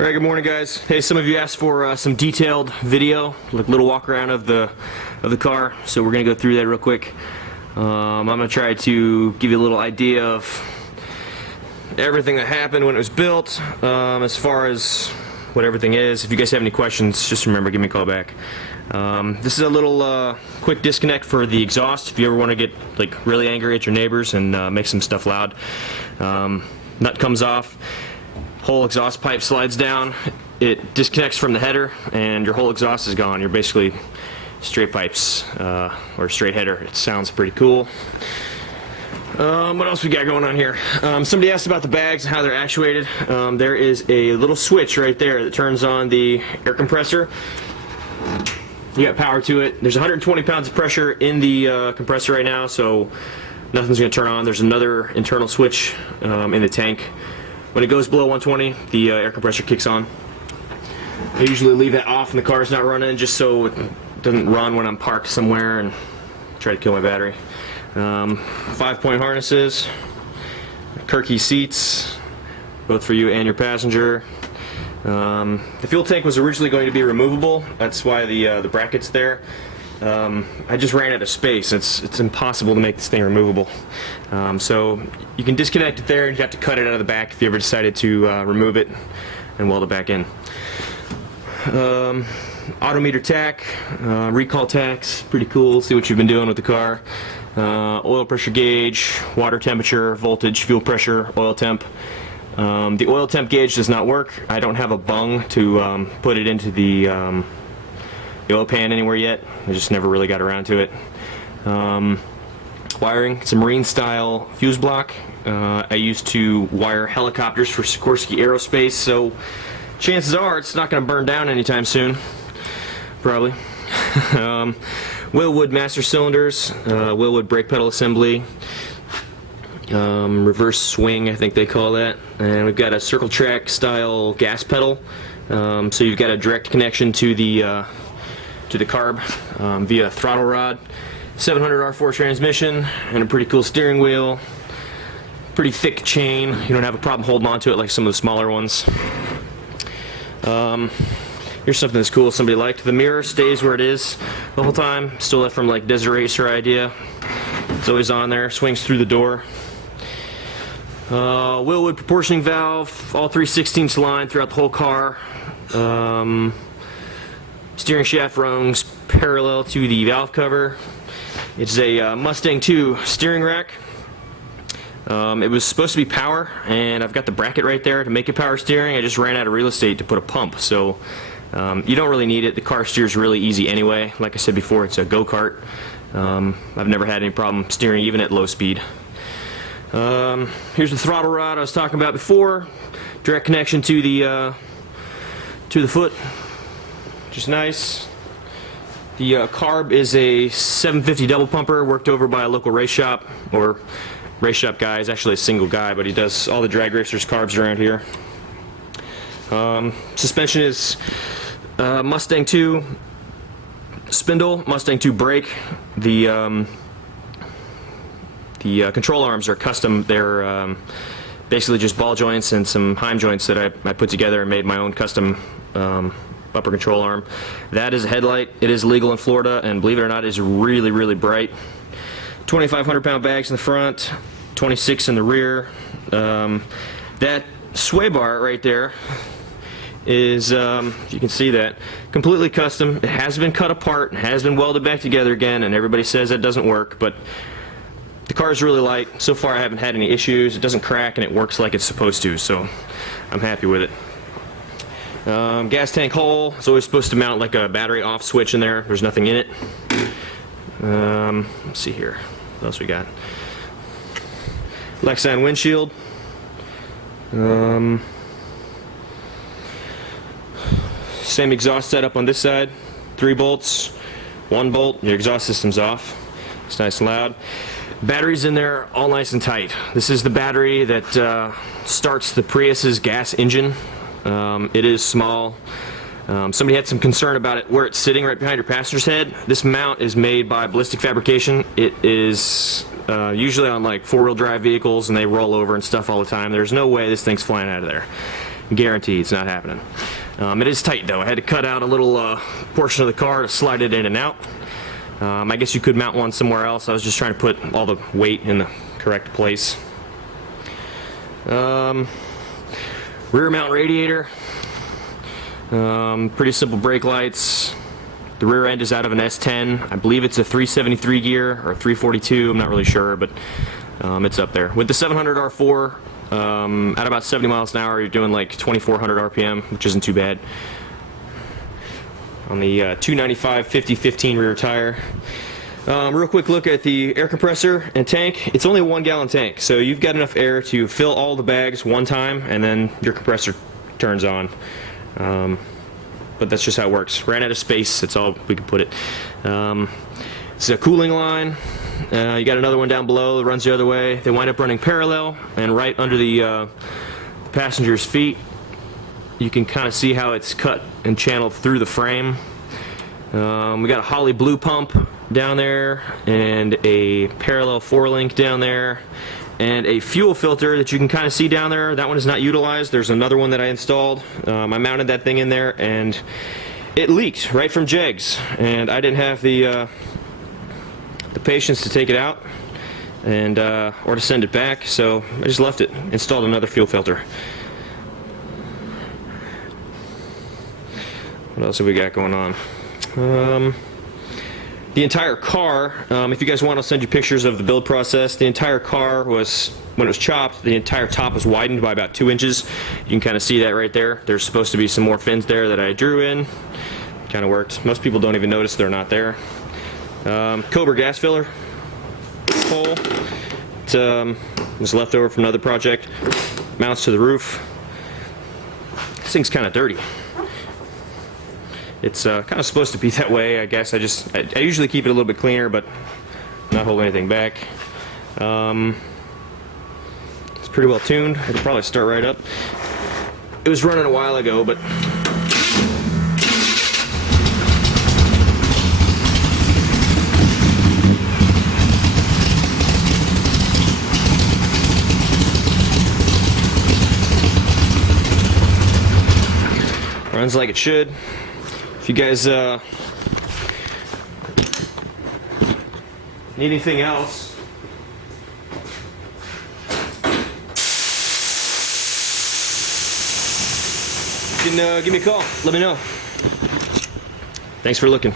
Alright, good morning guys. Hey, some of you asked for some detailed video, like little walk around of the car, so we're gonna go through that real quick. I'm gonna try to give you a little idea of everything that happened when it was built, as far as what everything is. If you guys have any questions, just remember, give me a call back. This is a little quick disconnect for the exhaust if you ever want to get like really angry at your neighbors and make some stuff loud. Nut comes off, whole exhaust pipe slides down, it disconnects from the header, and your whole exhaust is gone. You're basically straight pipes, or straight header. It sounds pretty cool. What else we got going on here? Somebody asked about the bags and how they're actuated. There is a little switch right there that turns on the air compressor. You got power to it. There's 120 pounds of pressure in the compressor right now, so nothing's going to turn on. There's another internal switch in the tank. When it goes below 120, the air compressor kicks on. I usually leave that off when the car's not running, just so it doesn't run when I'm parked somewhere and try to kill my battery. 5-point harnesses, Kirky seats, both for you and your passenger. The fuel tank was originally going to be removable. That's why the bracket's there. I just ran out of space. It's impossible to make this thing removable. So you can disconnect it there, and you have to cut it out of the back if you ever decided to remove it and weld it back in. Odometer tack, recall tacks, pretty cool. See what you've been doing with the car. Oil pressure gauge, water temperature, voltage, fuel pressure, oil temp. The oil temp gauge does not work. I don't have a bung to put it into the oil pan anywhere yet. I just never really got around to it. Wiring, it's a marine style fuse block. I used to wire helicopters for Sikorsky Aerospace, so chances are it's not going to burn down anytime soon. Probably. Wilwood master cylinders, Wilwood brake pedal assembly, reverse swing, I think they call that, and we've got a circle track style gas pedal, so you've got a direct connection to the carb via throttle rod, 700 R4 transmission, and a pretty cool steering wheel, pretty thick chain. You don't have a problem holding on to it like some of the smaller ones. Here's something that's cool somebody liked. The mirror stays where it is the whole time. Stole that from like Desert Racer idea. It's always on there, swings through the door. Wilwood proportioning valve, all 3/16 line throughout the whole car. Steering shaft rungs parallel to the valve cover. It's a Mustang 2 steering rack. It was supposed to be power, and I've got the bracket right there to make it power steering. I just ran out of real estate to put a pump, so you don't really need it. The car steers really easy anyway. Like I said before, it's a go-kart. I've never had any problem steering even at low speed. Here's the throttle rod I was talking about before. Direct connection to the foot, which is nice. The carb is a 750 double pumper, worked over by a local race shop, or race shop guy. He's actually a single guy, but he does all the drag racers' carbs around here. Suspension is Mustang 2 spindle, Mustang 2 brake. The control arms are custom. They're basically just ball joints and some Heim joints that I put together and made my own custom bumper control arm. That is a headlight. It is legal in Florida, and believe it or not, is really, really bright. 2,500 pound bags in the front, 26 in the rear. That sway bar right there is, you can see that, completely custom. It has been cut apart, has been welded back together again, and everybody says that doesn't work, but the car is really light. So far I haven't had any issues. It doesn't crack, and it works like it's supposed to, so I'm happy with it. Gas tank hole is always supposed to mount like a battery off switch in there. There's nothing in it. Let's see here. What else we got? Lexan windshield. Same exhaust setup on this side. 3 bolts, 1 bolt. Your exhaust system's off. It's nice and loud. Batteries in there, all nice and tight. This is the battery that starts the Prius's gas engine. It is small. Somebody had some concern about it where it's sitting right behind your passenger's head. This mount is made by Ballistic Fabrication. It is usually on like 4-wheel drive vehicles, and they roll over and stuff all the time. There's no way this thing's flying out of there. guarantee it's not happening. It is tight though. I had to cut out a little portion of the car to slide it in and out. I guess you could mount one somewhere else. I was just trying to put all the weight in the correct place. Rear mount radiator. Pretty simple brake lights. The rear end is out of an S10. I believe it's a 373 gear or 342. I'm not really sure, but it's up there. With the 700 R4, at about 70 miles an hour, you're doing like 2,400 RPM, which isn't too bad. On the 295 50/15 rear tire. Real quick look at the air compressor and tank. It's only a 1 gallon tank, so you've got enough air to fill all the bags one time, and then your compressor turns on. But that's just how it works. Ran out of space, that's all we could put it. It's a cooling line. You got another one down below that runs the other way. They wind up running parallel, and right under the passenger's feet, you can kind of see how it's cut and channeled through the frame. We got a Holly blue pump down there, and a parallel 4-link down there, and a fuel filter that you can kind of see down there. That one is not utilized. There's another one that I installed. I mounted that thing in there, and it leaked right from jegs, and I didn't have the patience to take it out and or to send it back, so I just left it. Installed another fuel filter. What else have we got going on? The entire car, if you guys want, I'll send you pictures of the build process. The entire car was, when it was chopped, the entire top was widened by about 2 inches. You can kind of see that right there. There's supposed to be some more fins there that I drew in. Kind of worked. Most people don't even notice they're not there. Cobra gas filler hole. It was left over from another project. Mounts to the roof. This thing's kind of dirty. It's kind of supposed to be that way, I guess. I usually keep it a little bit cleaner, but not hold anything back. It's pretty well tuned. I could probably start right up. It was running a while ago, but runs like it should. If you guys need anything else, you can give me a call. Let me know. Thanks for looking.